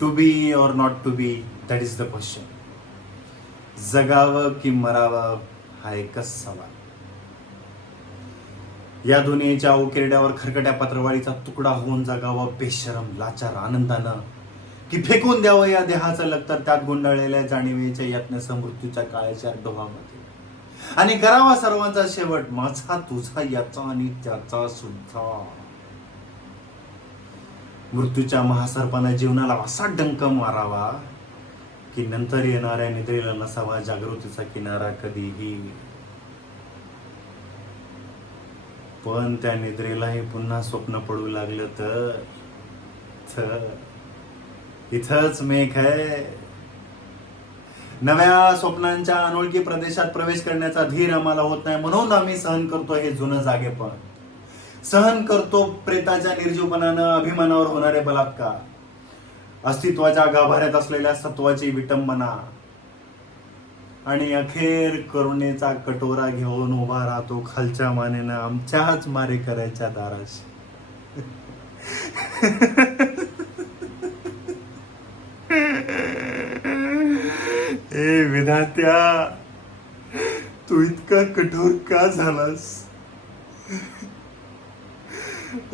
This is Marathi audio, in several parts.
To be or not to be, that is the question. जगावं की मरावं हा एकच सवाल. या दुनियेच्या उकिरड्यावर खरकट्या पत्रवाळीचा तुकडा होऊन जगावं बेशरम लाचार आनंदानं, की फेकून द्यावं या देहाचं लक्तर त्यात गुंडाळलेल्या जाणीवेच्या यत्नसह मृत्यूच्या काळाच्या डोहामध्ये, आणि करावा सर्वांचा शेवट माझा तुझा याचा आणि त्याचा सुद्धा. मृत्यूच्या महासर्पानं जीवनाला असा डंक मारावा की नंतर येणाऱ्या निद्रेला नसावा जागृतीचा किनारा कधीही. पण त्या निद्रेलाही पुन्हा स्वप्न पडू लागलं तर इथंच मेघ आहे. नव्या स्वप्नांच्या अनोळखी प्रदेशात प्रवेश करण्याचा धीर आम्हाला होत नाही, म्हणून आम्ही सहन करतो हे जुनं जागेपण. सहन करतो प्रेताच्या निर्जीवपणानं अभिमानावर होणारे बलात्कार, अस्तित्वाच्या गाभाऱ्यात असलेल्या सत्वाची विटंबना, आणि अखेर करुणेचा कटोरा घेऊन उभा राहतो खालच्या मानेनं आमच्याच मारेकऱ्याच्या दाराशी. ए विधात्या, तू इतका कठोर का झालास?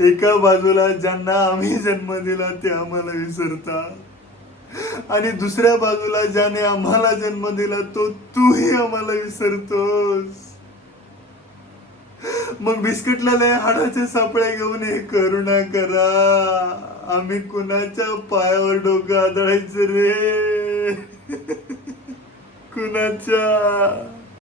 एका बाजूला ज्यांना आम्ही जन्म दिला ते आम्हाला विसरतात, आणि दुसऱ्या बाजूला ज्याने आम्हाला जन्म दिला तो तूही आम्हाला विसरतोस. मग बिस्किटलेले हाडाचे सापळे घेऊन हे करुणा करा. आम्ही कुणाच्या पायावर डोकं आदळायचं रे? कुणाच्या?